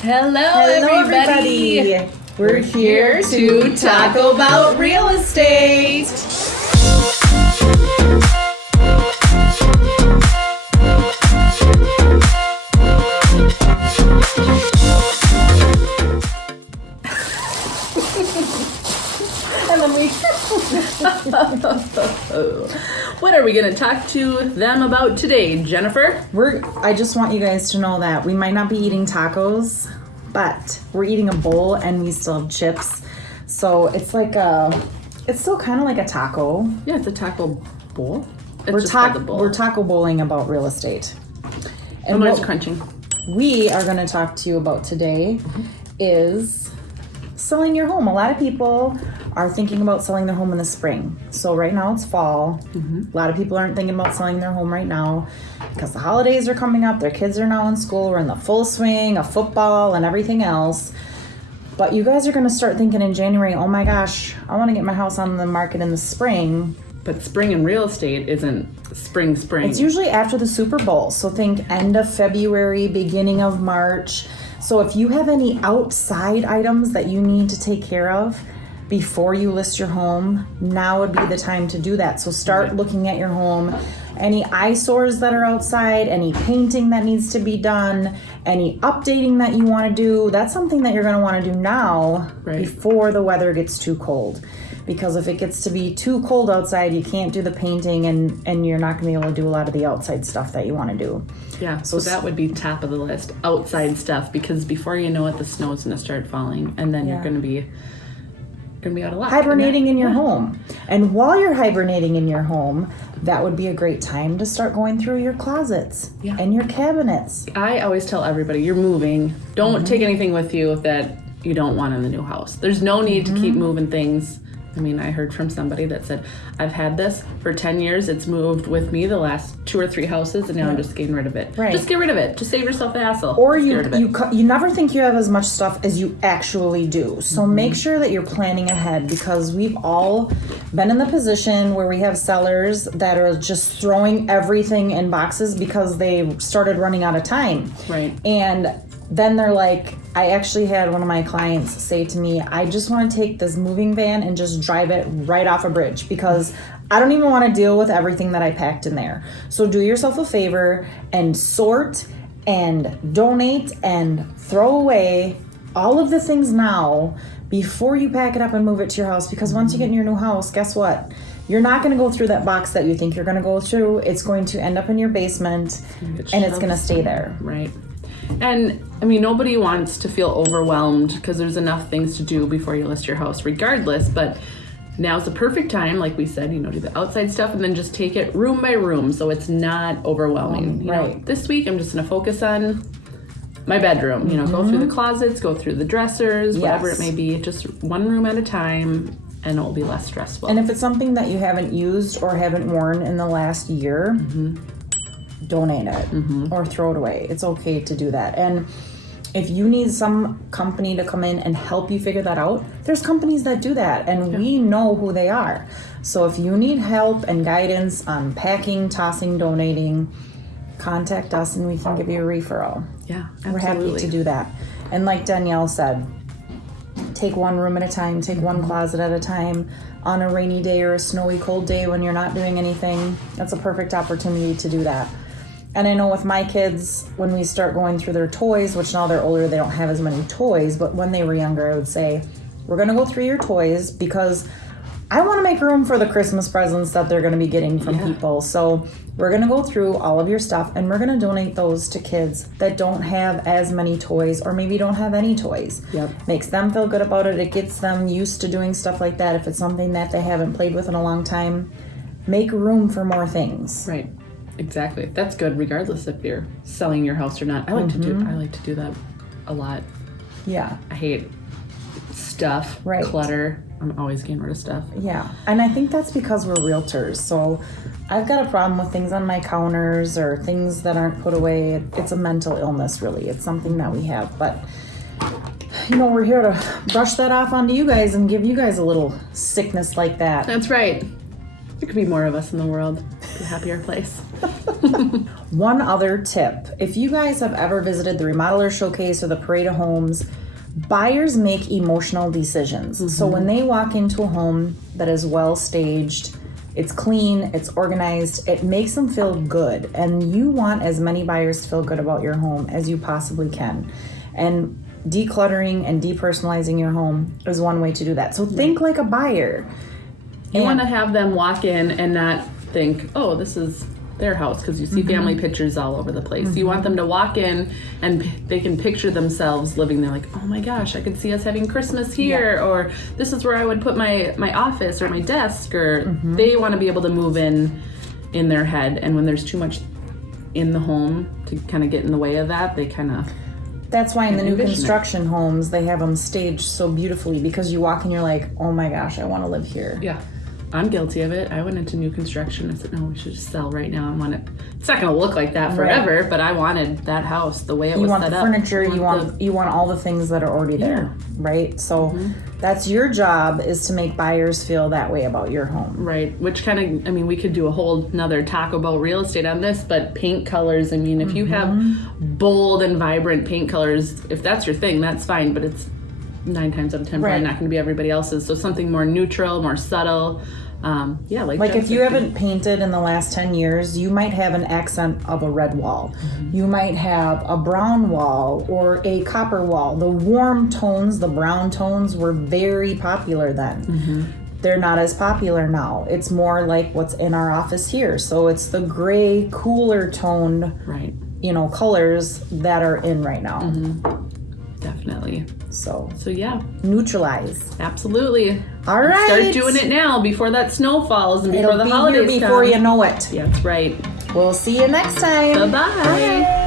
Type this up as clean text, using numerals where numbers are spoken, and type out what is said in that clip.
Hello, Hello, everybody. We're here to talk about real estate. And then we What are we going to talk to them about today, Jennifer? I just want you guys to know that we might not be eating tacos, but we're eating a bowl and we still have chips. So it's still kind of like a taco. Yeah, it's a taco bowl. We're taco bowling about real estate. And what it's crunching. We are going to talk to you about today is selling your home. A lot of people are thinking about selling their home in the spring. So right now it's fall. A lot of people aren't thinking about selling their home right now because the holidays are coming up. Their kids are now in school. We're in the full swing of football and everything else. But you guys are going to start thinking in January, oh my gosh, I want to get my house on the market in the spring. But spring in real estate isn't spring. It's usually after the Super Bowl. So think end of February, beginning of March. So if you have any outside items that you need to take care of before you list your home, now would be the time to do that. So start looking at your home. Any eyesores that are outside, any painting that needs to be done, any updating that you want to do, that's something that you're going to want to do now before the weather gets too cold. Because if it gets to be too cold outside, you can't do the painting and you're not going to be able to do a lot of the outside stuff that you want to do. Yeah, so that would be top of the list, outside stuff, because before you know it, the snow's going to start falling, and then you're going to be out of luck. Hibernating in your home. And while you're hibernating in your home, that would be a great time to start going through your closets and your cabinets. I always tell everybody, you're moving. Don't take anything with you that you don't want in the new house. There's no need to keep moving things. I mean, I heard from somebody that said, I've had this for 10 years. It's moved with me the last 2 or 3 houses, and now I'm just getting rid of it. Right. Just get rid of it. Just save yourself the hassle. Or you never think you have as much stuff as you actually do. So make sure that you're planning ahead, because we've all been in the position where we have sellers that are just throwing everything in boxes because they started running out of time. Right. And then they're like, I actually had one of my clients say to me, I just want to take this moving van and just drive it right off a bridge because I don't even want to deal with everything that I packed in there. So do yourself a favor and sort and donate and throw away all of the things now before you pack it up and move it to your house, because once you get in your new house, guess what? You're not going to go through that box that you think you're going to go through. It's going to end up in your basement and it's going to stay there. Right. And I mean, nobody wants to feel overwhelmed because there's enough things to do before you list your house regardless, but now's the perfect time, like we said, do the outside stuff and then just take it room by room so it's not overwhelming. You know, this week I'm just going to focus on my bedroom, go through the closets, go through the dressers, whatever it may be, just one room at a time, and it'll be less stressful. And if it's something that you haven't used or haven't worn in the last year, donate it or throw it away. It's okay to do that. And if you need some company to come in and help you figure that out, there's companies that do that, and we know who they are. So if you need help and guidance on packing, tossing, donating, contact us and we can give you a referral. Yeah, absolutely. We're happy to do that. And like Danielle said, take one room at a time, take one closet at a time. On a rainy day or a snowy cold day when you're not doing anything, that's a perfect opportunity to do that. And I know with my kids, when we start going through their toys, which now they're older, they don't have as many toys, but when they were younger, I would say, we're going to go through your toys because I want to make room for the Christmas presents that they're going to be getting from people. So we're going to go through all of your stuff and we're going to donate those to kids that don't have as many toys or maybe don't have any toys. Makes them feel good about it. It gets them used to doing stuff like that. If it's something that they haven't played with in a long time, make room for more things. Right. Exactly. That's good regardless if you're selling your house or not. I like to do that a lot. Yeah. I hate stuff, clutter. I'm always getting rid of stuff. Yeah. And I think that's because we're realtors. So I've got a problem with things on my counters or things that aren't put away. It's a mental illness, really. It's something that we have. But, we're here to brush that off onto you guys and give you guys a little sickness like that. That's right. There could be more of us in the world. Be a happier place. One other tip. If you guys have ever visited the Remodeler Showcase or the Parade of Homes, buyers make emotional decisions. So when they walk into a home that is well staged, it's clean, it's organized, it makes them feel good. And you want as many buyers to feel good about your home as you possibly can. And decluttering and depersonalizing your home is one way to do that. So think like a buyer. You want to have them walk in and not think, oh, this is their house, because you see family pictures all over the place. You want them to walk in and they can picture themselves living there, like, oh my gosh, I could see us having Christmas here, or this is where I would put my office or my desk, or they want to be able to move in their head. And when there's too much in the home to kind of get in the way of that, they kind of... That's why in the new construction homes, they have them staged so beautifully, because you walk in, you're like, oh my gosh, I want to live here. Yeah. I'm guilty of it. I went into new construction. I said, no, we should just sell right now. I want it. It's not going to look like that forever, but I wanted that house the way it was set up. You want the furniture. You want all the things that are already there, right? So that's your job, is to make buyers feel that way about your home. Right. Which kind of, I mean, we could do a whole another talk about real estate on this, but paint colors. I mean, if you have bold and vibrant paint colors, if that's your thing, that's fine. But it's 9 times out of 10 probably not going to be everybody else's. So something more neutral, more subtle. Like if you haven't painted in the last 10 years, you might have an accent of a red wall. You might have a brown wall or a copper wall. The warm tones, the brown tones, were very popular then. They're not as popular now. It's more like what's in our office here. So it's the gray, cooler toned, colors that are in right now. Definitely. So yeah. Neutralize. Absolutely. All right. Start doing it now before that snow falls and before the holidays come. Before you know it. Yeah, that's right. We'll see you next time. Bye-bye. Bye.